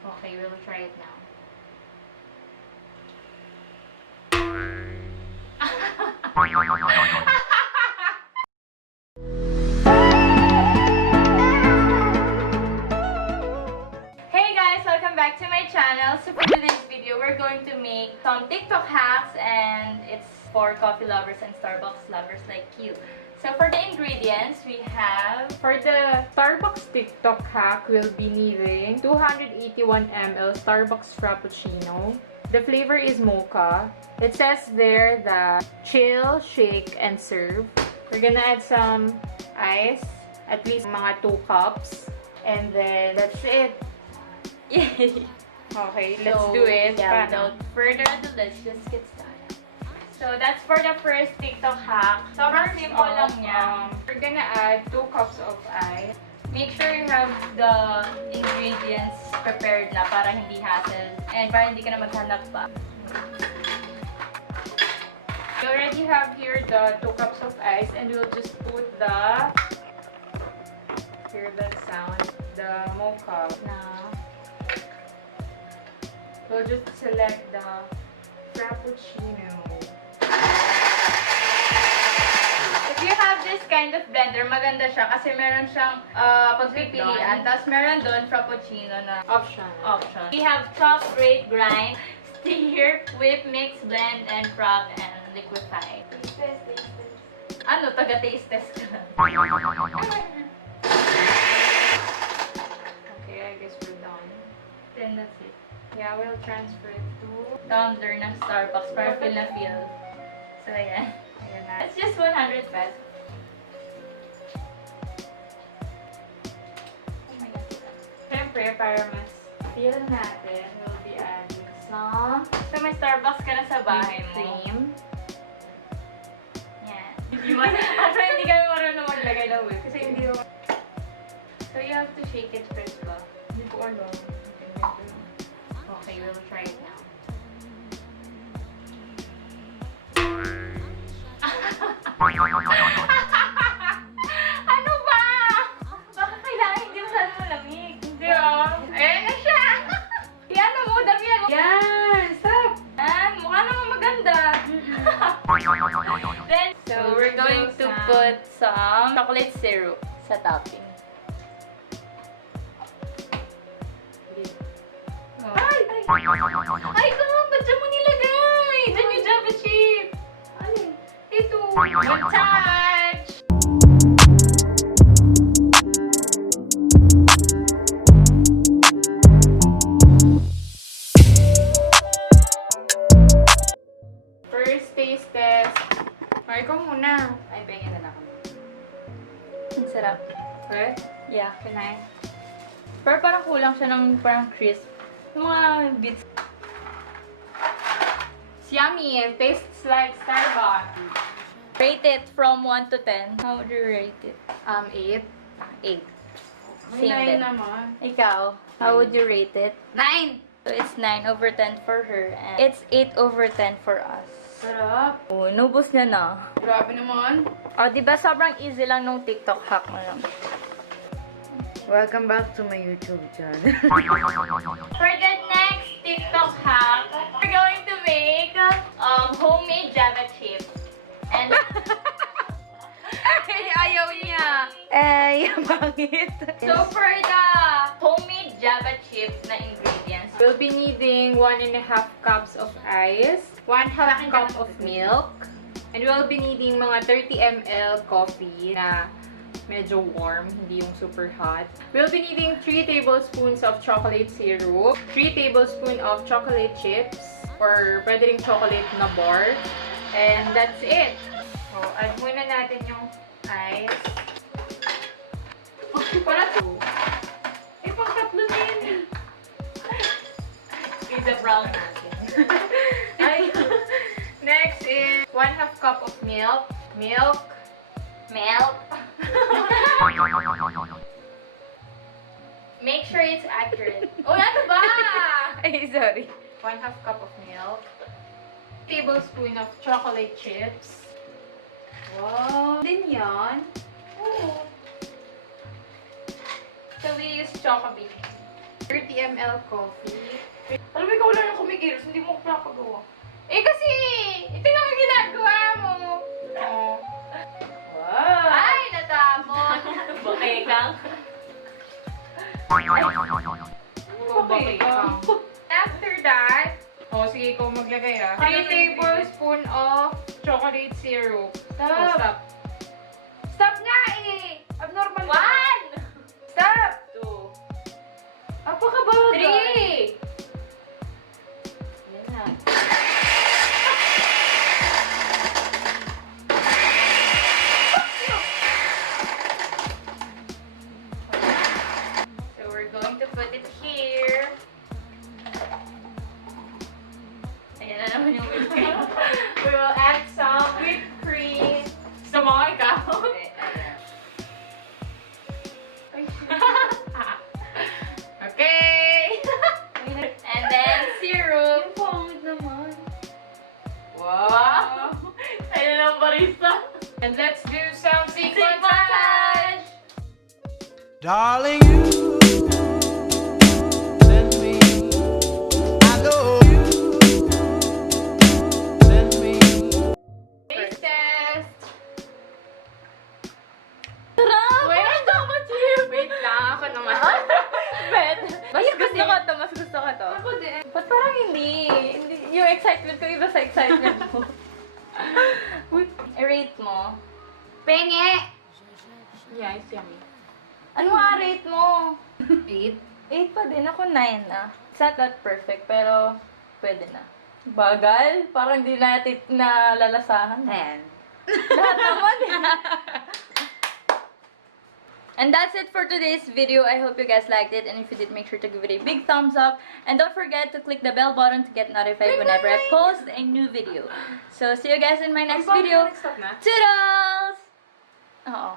Okay, we'll try it now. Hey guys, welcome back to my channel. So for today's video, we're going to make some TikTok hacks, and it's for coffee lovers and Starbucks lovers like you. So for the ingredients, we have... For the Starbucks TikTok hack, we'll be needing 281 ml Starbucks Frappuccino. The flavor is mocha. It says there that chill, shake, and serve. We're gonna add some ice, at least mga 2 cups. And then, that's it. Yay! Okay, let's do it. Yeah, without further ado, let's just get started. So, that's for the first TikTok hack. Sobrang simple lang niya. We're gonna add 2 cups of ice. Make sure you have the ingredients prepared na para hindi hassle and para hindi ka na maghanap pa. We already have here the 2 cups of ice, and we'll just put the... Hear that sound? The mocha na. We'll just select the Frappuccino. If you have this kind of blender, maganda siya kasi meron siyang pagpipilian. Tapos meron doon Frappuccino na option. We have chop, grate, grind, stir, whip, mix, blend, and frog, and liquefy. Taste test. Ano? Taga-taste test ka. Okay, I guess we're done. Then that's it. Yeah, we'll transfer it to tumbler ng Starbucks para feel na feel. So, ayan. Ayan na. It's just 100 pesos. Oh my God. Siyempre, para mas feel natin, we'll be adding some... So, may Starbucks ka na sa bahay mo. Cream. Yan. Actually, hindi kami marunong maglagay ng whip. Kasi hindi ko... So, you have to shake it first ba? Hindi ko alam. Okay, we'll try it now. Ano ba? Baka kailangan hindi masyadong malamig. Hindi Ayan na siya! Yan mo, damihan mo. Yan! Stop! Yan! Mukha naman maganda. Then, so we're going to put some chocolate syrup sa topping. Ay, ba't dyan mo nilagay? Dyan yung Java chip. Ano? Ito. One touch. First taste test. Ay, ikaw muna. Ay, pengen na lang ako. Ang sarap. Okay? Yeah. Pinay. Pero parang kulang siya ng parang crisp. Yung mga bits. It's yummy. It tastes like Starbucks. Rate it from 1 to 10. How would you rate it? 8. 8. May Same 9 din. naman. Ikaw, how would you rate it? 9! So it's 9 over 10 for her and it's 8 over 10 for us. Sarap. Oh, inubos niya na. Grabe naman. Oh, diba sobrang easy lang nung TikTok hack mo lang. Welcome back to my YouTube channel. For the next TikTok hack, we're going to make homemade Java chips. And Ay, ayaw niya. Ay, bakit? so for the homemade Java chips na ingredients, we'll be needing 1.5 cups of ice, 1/2 cup of milk, and we'll be needing mga 30 ml coffee na medyo warm, hindi yung super hot. We'll be needing 3 tablespoons of chocolate syrup, 3 tablespoons of chocolate chips, or pwede rin chocolate na bar. And that's it. So, add muna natin yung ice. Para to. Eh, pang tatlo na yun. Pizza brown natin. Ay. Next is 1/2 cup of milk. Milk. Make sure it's accurate. Oh, ano ba? Ay, sorry. 1/2 cup of milk. Tablespoon of chocolate chips. Wow. Din yan. Oo. So, we use Chocobean. 30 ml coffee. Alam mo, ikaw lang yung kumikilos, hindi mo ko pinapagawa. Eh kasi, ito nga ang ginagawa mo. Oh. Wow! Ay, natapon. Bakay kang. Okay ka. After that, sige, ikaw maglagay 3 tablespoon of chocolate syrup. Stop. Stop. Stop nga eh! Abnormal ka. 1, Stop! 2, Apakabagal. 3. Yan na. So we're going to put it here. Ayan na naman yung whipped cream. We will add some whipped cream. Gusto mo ikaw? Okay! And then syrup. Pangit naman. Wow! Ayun ang barista. And let's do some sequence. Montage! Darling, you send me. I know you send me. Taste test. Sarap! Wait, dapat yun! Wait lang, ako naman. Bet! Mas Ayun gusto kasi. ko to, mas gusto ko to. Ako din. Ba't parang hindi? Yung excitement ko iba sa excitement mo. Uy, i-rate mo. Penge! Yeah, it's yummy. Ano nga rate mo? 8. 8 pa din. Ako 9 na. It's not that perfect, pero pwede na. Bagal? Parang di natin nalalasahan. 10. Lahat naman eh. And that's it for today's video. I hope you guys liked it. And if you did, make sure to give it a big thumbs up. And don't forget to click the bell button to get notified whenever I post a new video. So, see you guys in my next video. Stop na. Toodles! Oo.